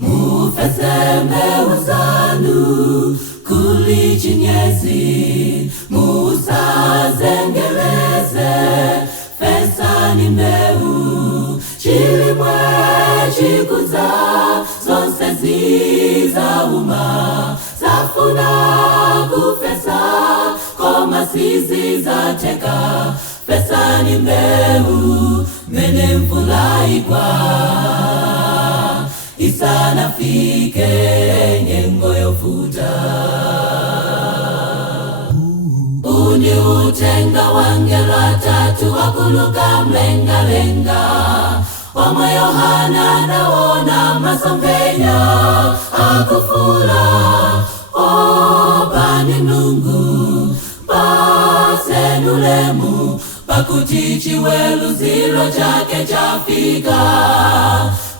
Mufeseme uzanu kulichinyezi, musazengeleze fesani meu. Chilimwe chikuza zonse zizauma, zafuna kufesa koma sizi zateka. Fesani meu mene mvula igwa, isana fike nyengo yovuta. Uni utenga wangela tatu wakuluka mlenga-lenga, Wama Yohana naona masompenya akufula. Bani Mlungu basenulemu, pakutichi welu zilo chake chafika.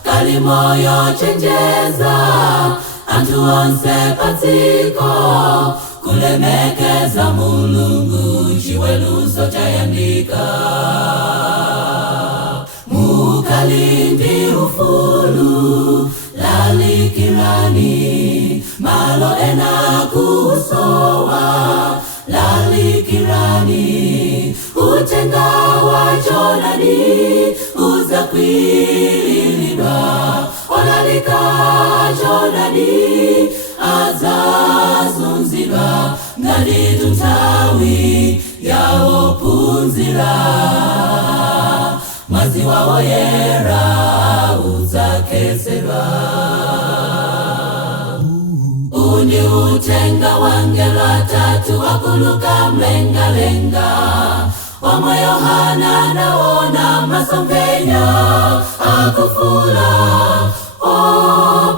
Kalimoyo chenjeza antu onse patiko, kulemekeza Mulungu chiweluzo chayandika. Mukalindi ufulu lalikirani, malo ena kusowa lalikirani. Utenga wa Jonani uza kwililidwa, olalika Jonani azazunzilwa. Ngadi tutawi yawo punzila, maziwa woyera uzakeselwa. Uni utenga wangela tatu wakuluka mlenga-lenga, Wama Yohana naona masompenya akufula.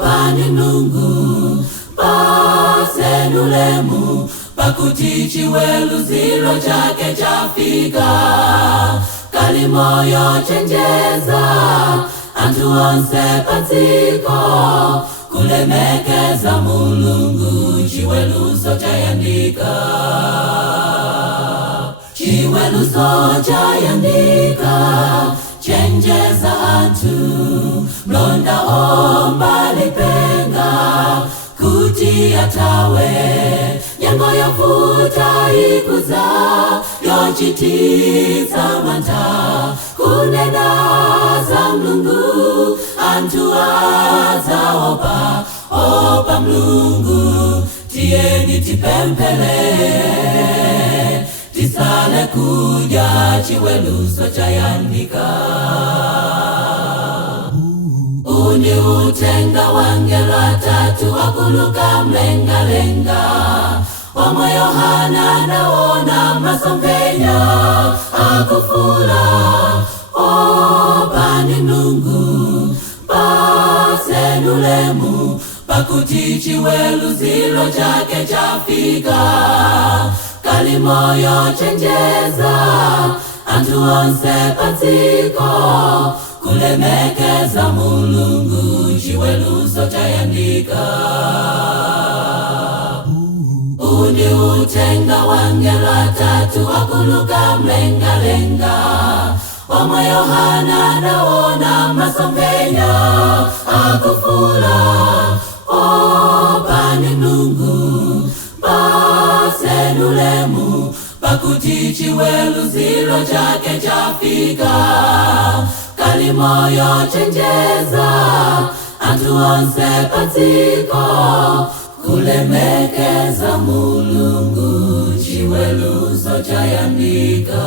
Bani Mlungu basenulemu, pakutichi welu zilo chake chafika. Kalimoyo chenjeza antu onse patiko, kulemekeza Mulungu chiweluzo chayandika. Chiweluzo chayandika chenjeza antu, mlonda omba lipenga kuti atawe. Nyengo yovuta ikuza yochititsa manta, kunena za Mlungu antu azaopa. Opa Mlungu tieni tipempele, tisale kuja chiweluzo chayandika. Uni utenga wangela tatu wakuluka mlenga-lenga, Wama Yohana naona masompenya akufula. Bani Mlungu basenulemu, pakutichi welu zilo chake chafika. Kalimoyo chenjeza antu onse patiko, kulemekeza Mulungu chiweluzo chayandika. Uni utenga wangela tatu wakuluka mlenga-lenga, Wama Yohana naona masompenya akufula. Bani Mlungu basenulemu, pakutichi welu zilo chake chafika. Kalimoyo chenjeza antu onse patiko, kulemekeza Mulungu chiweluzo chayandika.